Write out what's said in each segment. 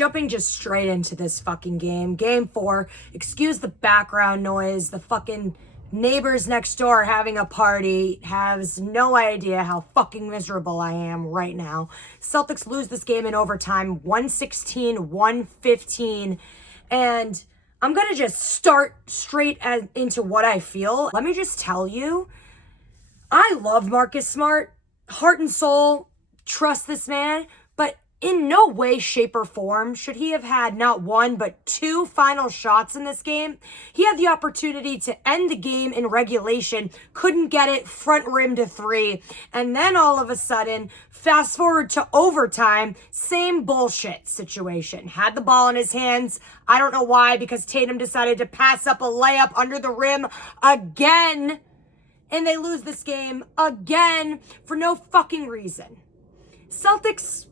Jumping just straight into this fucking game. Game 4. Excuse the background noise. The fucking neighbors next door having a party. Has no idea how fucking miserable I am right now. Celtics lose this game in overtime. 116-115. And I'm going to just start straight into what I feel. Let me just tell you, I love Marcus Smart. Heart and soul, trust this man. But in no way, shape, or form should he have had not one, but two final shots in this game. He had the opportunity to end the game in regulation, couldn't get it, front rim to three. And then all of a sudden, fast forward to overtime, same bullshit situation. Had the ball in his hands. I don't know why, because Tatum decided to pass up a layup under the rim again. And they lose this game again for no fucking reason. Celtics,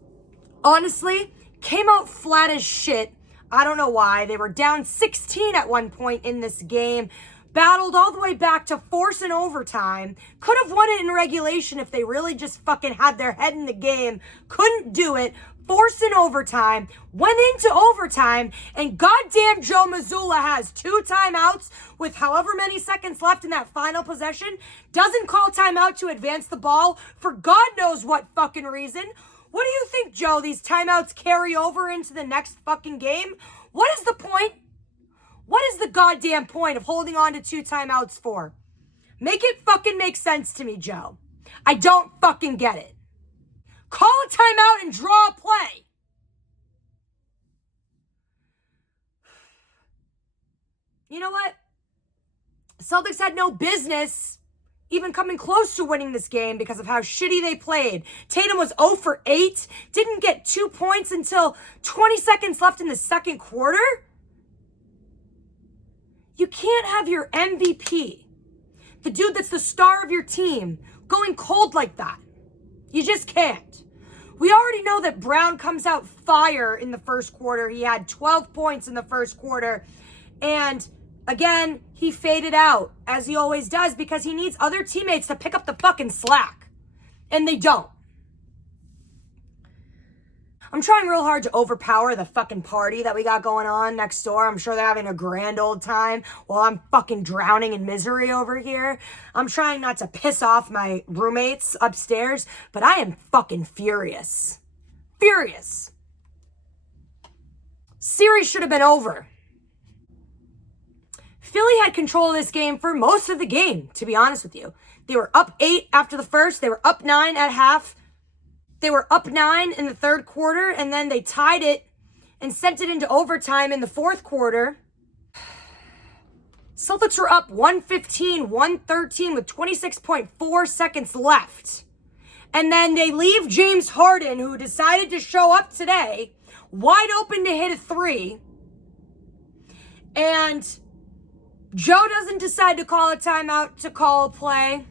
honestly, came out flat as shit. I don't know why. They were down 16 at one point in this game. Battled all the way back to force an overtime. Could have won it in regulation if they really just fucking had their head in the game. Couldn't do it. Forced in overtime. Went into overtime. And goddamn Joe Mazzulla has 2 timeouts with however many seconds left in that final possession. Doesn't call timeout to advance the ball for God knows what fucking reason. What do you think, Joe? These timeouts carry over into the next fucking game? What is the point? What is the goddamn point of holding on to 2 timeouts for? Make it fucking make sense to me, Joe. I don't fucking get it. Call a timeout and draw a play. You know what? Celtics had no business even coming close to winning this game because of how shitty they played. Tatum was 0 for 8, didn't get 2 points until 20 seconds left in the second quarter. You can't have your MVP, the dude that's the star of your team, going cold like that. You just can't. We already know that Brown comes out fire in the first quarter. He had 12 points in the first quarter. And again, he faded out, as he always does, because he needs other teammates to pick up the fucking slack. And they don't. I'm trying real hard to overpower the fucking party that we got going on next door. I'm sure they're having a grand old time while I'm fucking drowning in misery over here. I'm trying not to piss off my roommates upstairs, but I am fucking furious. Furious. Series should have been over. Philly had control of this game for most of the game, to be honest with you. They were up 8 after the first. They were up 9 at half. They were up 9 in the third quarter, and then they tied it and sent it into overtime in the fourth quarter. Celtics were up 115-113 with 26.4 seconds left. And then they leave James Harden, who decided to show up today, wide open to hit a 3. And Joe doesn't decide to call a timeout to call a play.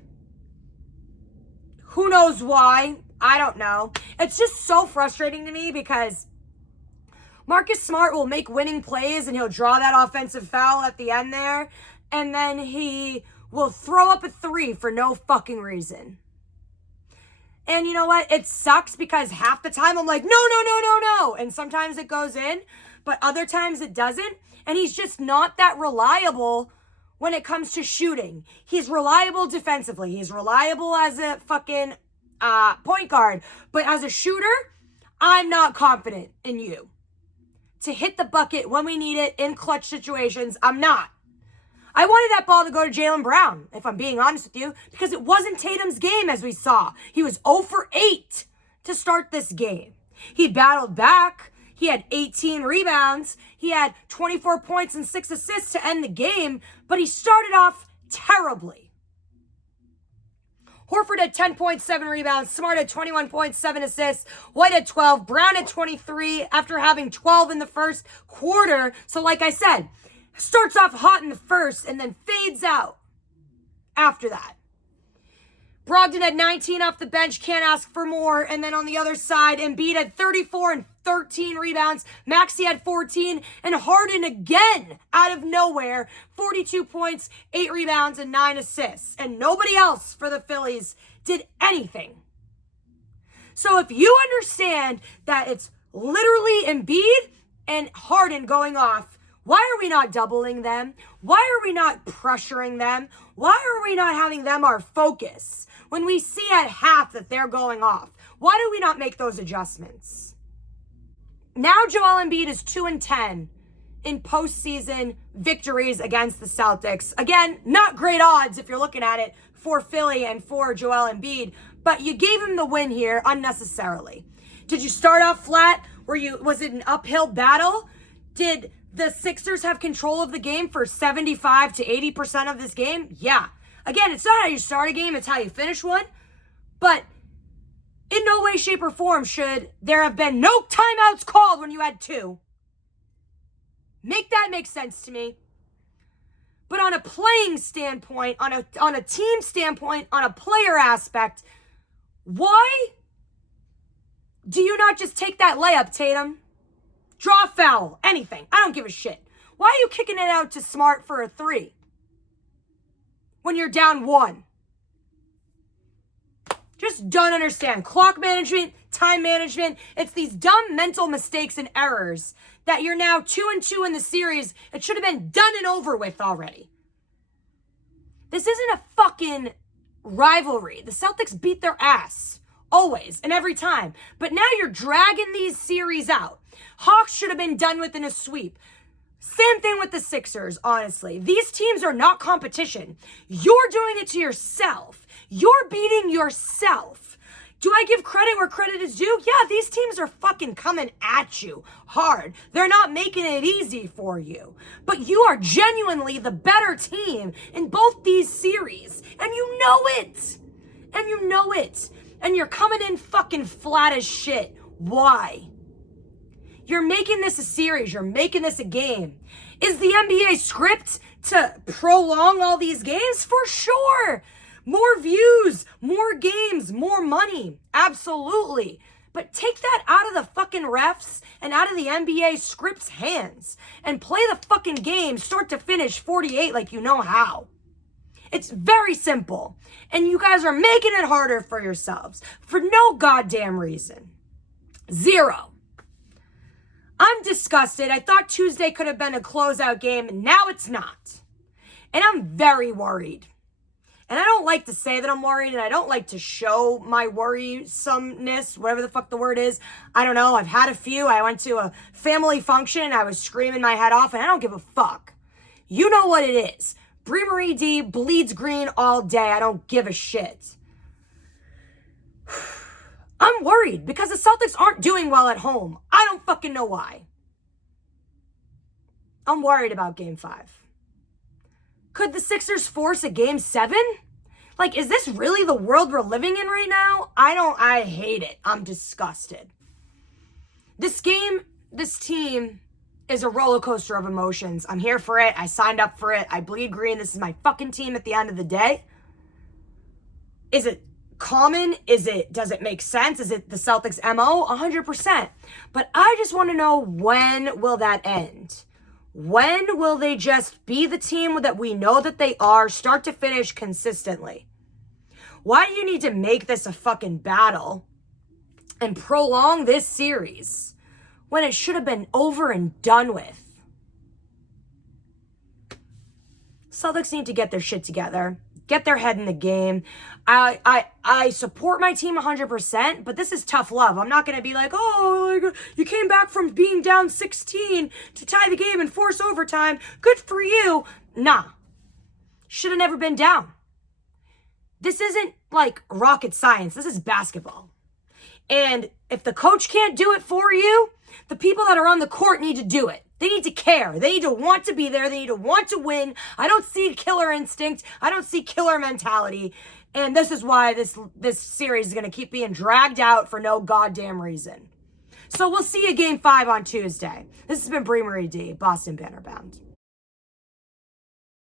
Who knows why? I don't know. It's just so frustrating to me because Marcus Smart will make winning plays and he'll draw that offensive foul at the end there. And then he will throw up a 3 for no fucking reason. And you know what? It sucks because half the time I'm like, no. And sometimes it goes in, but other times it doesn't. And he's just not that reliable when it comes to shooting. He's reliable defensively. He's reliable as a fucking point guard. But as a shooter, I'm not confident in you to hit the bucket when we need it in clutch situations. I'm not. I wanted that ball to go to Jaylen Brown, if I'm being honest with you, because it wasn't Tatum's game, as we saw. He was 0 for 8 to start this game. He battled back. He had 18 rebounds. He had 24 points and 6 assists to end the game, but he started off terribly. Horford had 10.7 rebounds. Smart had 21.7 assists. White had 12. Brown had 23 after having 12 in the first quarter. So like I said, starts off hot in the first and then fades out after that. Brogdon had 19 off the bench, can't ask for more. And then on the other side, Embiid had 34 and 13 rebounds. Maxey had 14. And Harden again, out of nowhere, 42 points, 8 rebounds, and 9 assists. And nobody else for the Phillies did anything. So if you understand that it's literally Embiid and Harden going off, why are we not doubling them? Why are we not pressuring them? Why are we not having them our focus when we see at half that they're going off? Why do we not make those adjustments? Now Joel Embiid is 2-10 in postseason victories against the Celtics. Again, not great odds if you're looking at it for Philly and for Joel Embiid, but you gave him the win here unnecessarily. Did you start off flat? Was it an uphill battle? Did the Sixers have control of the game for 75 to 80% of this game? Yeah. Again, it's not how you start a game, it's how you finish one. But in no way, shape, or form should there have been no timeouts called when you had two. Make that make sense to me. But on a playing standpoint, on a team standpoint, on a player aspect, why do you not just take that layup, Tatum? Draw a foul, anything. I don't give a shit. Why are you kicking it out to Smart for a 3 when you're down 1? Just don't understand. Clock management, time management. It's these dumb mental mistakes and errors that you're now 2-2 in the series. It should have been done and over with already. This isn't a fucking rivalry. The Celtics beat their ass. Always and every time. But now you're dragging these series out. Hawks should have been done with in a sweep. Same thing with the Sixers, honestly. These teams are not competition. You're doing it to yourself. You're beating yourself. Do I give credit where credit is due? Yeah, these teams are fucking coming at you hard. They're not making it easy for you. But you are genuinely the better team in both these series. And you know it. And you know it. And you're coming in fucking flat as shit. Why? You're making this a series. You're making this a game. Is the NBA script to prolong all these games? For sure. More views, more games, more money. Absolutely. But take that out of the fucking refs and out of the NBA script's hands and play the fucking game start to finish 48 like you know how. It's very simple. And you guys are making it harder for yourselves for no goddamn reason. Zero. I'm disgusted. I thought Tuesday could have been a closeout game, and now it's not. And I'm very worried. And I don't like to say that I'm worried, and I don't like to show my worrisomeness, whatever the fuck the word is. I don't know. I've had a few. I went to a family function, and I was screaming my head off, and I don't give a fuck. You know what it is. Brie Marie D bleeds green all day. I don't give a shit. I'm worried because the Celtics aren't doing well at home. I don't fucking know why. I'm worried about Game 5. Could the Sixers force a Game 7? Like, is this really the world we're living in right now? I hate it. I'm disgusted. This team is a roller coaster of emotions. I'm here for it. I signed up for it. I bleed green. This is my fucking team at the end of the day. Is it common? Does it make sense? Is it the Celtics MO? 100%. But I just want to know, when will that end? When will they just be the team that we know that they are, start to finish consistently? Why do you need to make this a fucking battle and prolong this series when it should have been over and done with? Celtics need to get their shit together. Get their head in the game. I support my team 100%, but this is tough love. I'm not going to be like, oh, you came back from being down 16 to tie the game and force overtime. Good for you. Nah. Should have never been down. This isn't like rocket science. This is basketball. And if the coach can't do it for you, the people that are on the court need to do it. They need to care. They need to want to be there. They need to want to win. I don't see killer instinct. I don't see killer mentality. And this is why this series is going to keep being dragged out for no goddamn reason. So we'll see you Game 5 on Tuesday. This has been Brie Marie D, Boston Banner Bound.